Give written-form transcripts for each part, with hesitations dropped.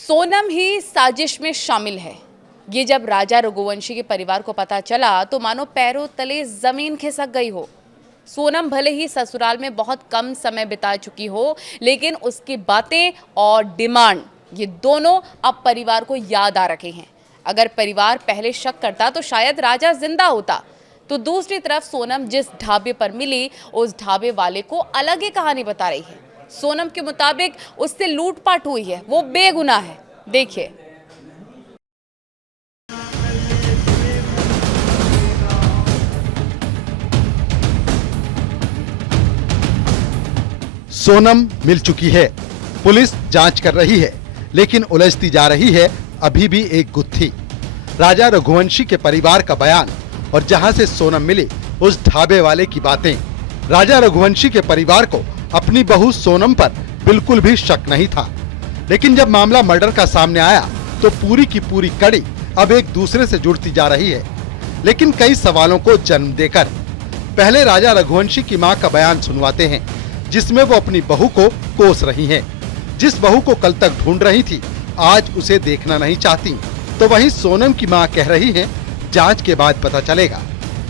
सोनम ही साजिश में शामिल है। ये जब राजा रघुवंशी के परिवार को पता चला तो मानो पैरों तले जमीन खिसक गई हो। सोनम भले ही ससुराल में बहुत कम समय बिता चुकी हो, लेकिन उसकी बातें और डिमांड ये दोनों अब परिवार को याद आ रखे हैं। अगर परिवार पहले शक करता तो शायद राजा जिंदा होता। तो दूसरी तरफ सोनम जिस ढाबे पर मिली, उस ढाबे वाले को अलग ही कहानी बता रही है। सोनम के मुताबिक उससे लूटपाट हुई है, वो बेगुनाह है। देखिए। सोनम मिल चुकी है, पुलिस जांच कर रही है, लेकिन उलझती जा रही है अभी भी एक गुत्थी। राजा रघुवंशी के परिवार का बयान और जहां से सोनम मिली उस ढाबे वाले की बातें। राजा रघुवंशी के परिवार को अपनी बहू सोनम पर बिल्कुल भी शक नहीं था, लेकिन जब मामला मर्डर का सामने आया तो पूरी की पूरी कड़ी अब एक दूसरे से जुड़ती जा रही है, लेकिन कई सवालों को जन्म देकर। पहले राजा रघुवंशी की मां का बयान सुनवाते हैं, जिसमें वो अपनी बहू को कोस रही हैं। जिस बहू को कल तक ढूंढ रही थी, आज उसे देखना नहीं चाहती। तो वहीं सोनम की मां कह रही है, जांच के बाद पता चलेगा।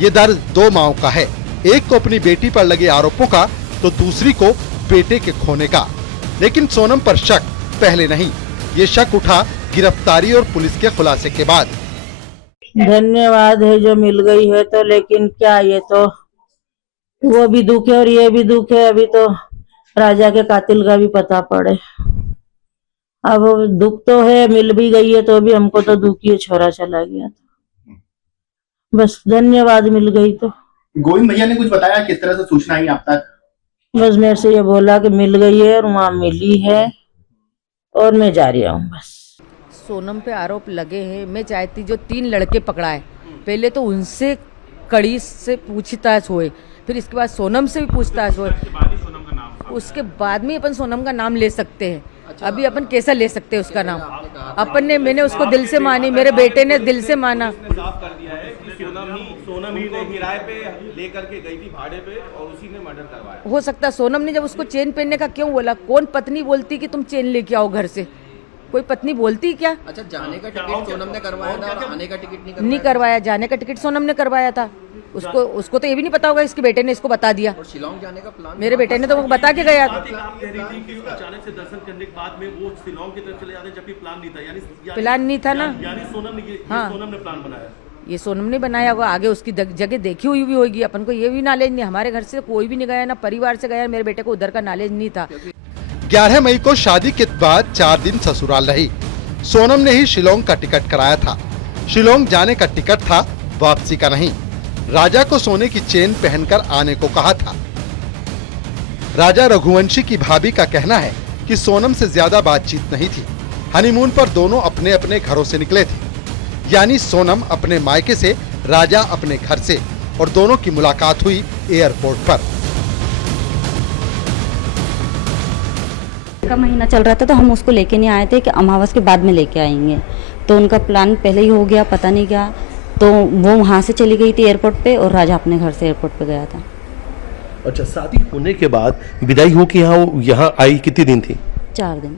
ये दर्द दो माओं का है, एक को अपनी बेटी पर लगे आरोपों का तो दूसरी को बेटे के खोने का। लेकिन सोनम पर शक पहले नहीं, ये शक उठा गिरफ्तारी और पुलिस के खुलासे के बाद। धन्यवाद है जो मिल गई है, तो लेकिन क्या ये तो वो भी दुख है और ये भी दुख है। अभी तो राजा के कातिल का भी पता पड़े। अब दुख तो है, मिल भी गई है तो भी हमको तो दुख ही है, छोरा चला गया तो बस धन्यवाद मिल गई। तो गोविंद भैया ने कुछ बताया किस तरह से सूचना आई आप तक? बस मेरे से ये बोला कि मिल गई है और वहाँ मिली है और मैं जा रही हूँ बस। सोनम पे आरोप लगे हैं। मैं चाहती जो 3 लड़के पकड़ा है, पहले तो उनसे कड़ी से पूछताछ होए, फिर इसके बाद सोनम से भी पूछताछ होए, उसके बाद में अपन सोनम का नाम ले सकते हैं। अभी अपन कैसा ले सकते हैं उसका नाम? अपन ने, मैंने उसको दिल से मानी, मेरे बेटे ने दिल से माना। सोनम ही ने किराए पे लेकर के गई थी भाड़े पे और उसी ने मर्डर करवाया। हो सकता है सोनम ने जब उसको चेन पहनने का क्यों बोला? कौन पत्नी बोलती कि तुम चेन लेके आओ घर से? कोई पत्नी बोलती क्या? अच्छा, जाने का टिकट सोनम ने करवाया था और आने का टिकट नहीं करवाया। जाने का टिकट सोनम ने करवाया था। उसको तो ये भी नहीं पता होगा, इसके बेटे ने इसको बता दिया। और शिलोंग जाने का प्लान मेरे बेटे ने तो वो बता के गया। अचानक से दर्शन करने के बाद में वो शिलोंग की तरफ चले जाते जबकि प्लान नहीं था। यानी प्लान नहीं था ना, यानी सोनम ने सोनम ने प्लान बनाया। ये सोनम ने बनाया होगा। आगे उसकी जगह देखी हुई भी होगी। अपन को ये भी नॉलेज नहीं। हमारे घर से कोई भी नहीं गया, ना परिवार से गया। मेरे बेटे को उधर का नॉलेज नहीं था। 11 मई को शादी के बाद 4 दिन ससुराल रही। सोनम ने ही शिलोंग का टिकट कराया था। शिलोंग जाने का टिकट था, वापसी का नहीं। राजा को सोने की चेन पहनकर आने को कहा था। राजा रघुवंशी की भाभी का कहना है कि सोनम से ज्यादा बातचीत नहीं थी। हनीमून पर दोनों अपने अपने घरों से निकले थे, यानी सोनम अपने मायके से, राजा अपने घर से, और दोनों की मुलाकात हुई एयरपोर्ट पर। का महीना चल रहा था तो हम उसको लेके नहीं आए थे कि अमावस के बाद में लेके आएंगे। तो उनका प्लान पहले ही हो गया, पता नहीं क्या। तो वो वहाँ से चली गई थी एयरपोर्ट पे और राजा अपने घर से एयरपोर्ट पे गया था। अच्छा, शादी होने के बाद विदाई हो के यहाँ आई कितने दिन थी? 4 दिन।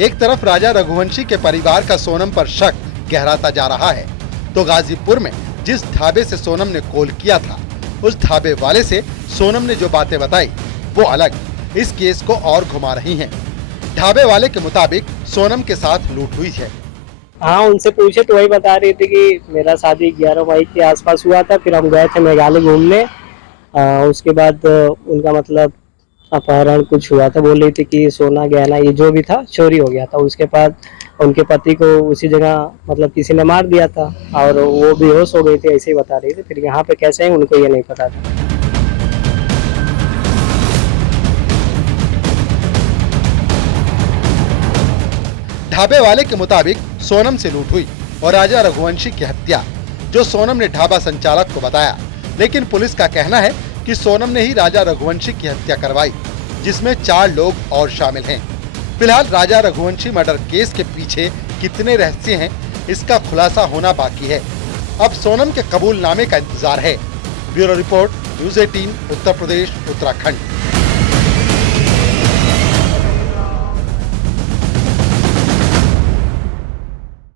एक तरफ राजा रघुवंशी के परिवार का सोनम पर शक गहराता जा रहा है, तो गाजीपुर में जिस ढाबे से सोनम ने कॉल किया था, उस ढाबे वाले से सोनम ने जो बातें बताई वो अलग इस केस को और घुमा रही हैं। ढाबे वाले के मुताबिक सोनम के साथ लूट हुई है। हाँ, उनसे पूछे तो वही बता रही थी कि मेरा शादी 11 मई के आसपास हुआ था। फिर हम गए थे मेघालय घूमने। उसके बाद उनका मतलब अपहरण कुछ हुआ था। बोल रही थी कि सोना गहना ये जो भी था चोरी हो गया था। उसके बाद उनके पति को उसी जगह मतलब किसी ने मार दिया था और वो बेहोश हो गई थी, ऐसे ही बता रही थी। फिर यहाँ पे कैसे हैं उनको ये नहीं पता था। ढाबे वाले के मुताबिक सोनम से लूट हुई और राजा रघुवंशी की हत्या, जो सोनम ने ढाबा संचालक को बताया। लेकिन पुलिस का कहना है कि सोनम ने ही राजा रघुवंशी की हत्या करवाई, जिसमें 4 लोग और शामिल हैं। फिलहाल राजा रघुवंशी मर्डर केस के पीछे कितने रहस्य हैं, इसका खुलासा होना बाकी है। अब सोनम के कबूलनामे का इंतजार है। Bureau report, news 18, Uttar Pradesh, Uttarakhand.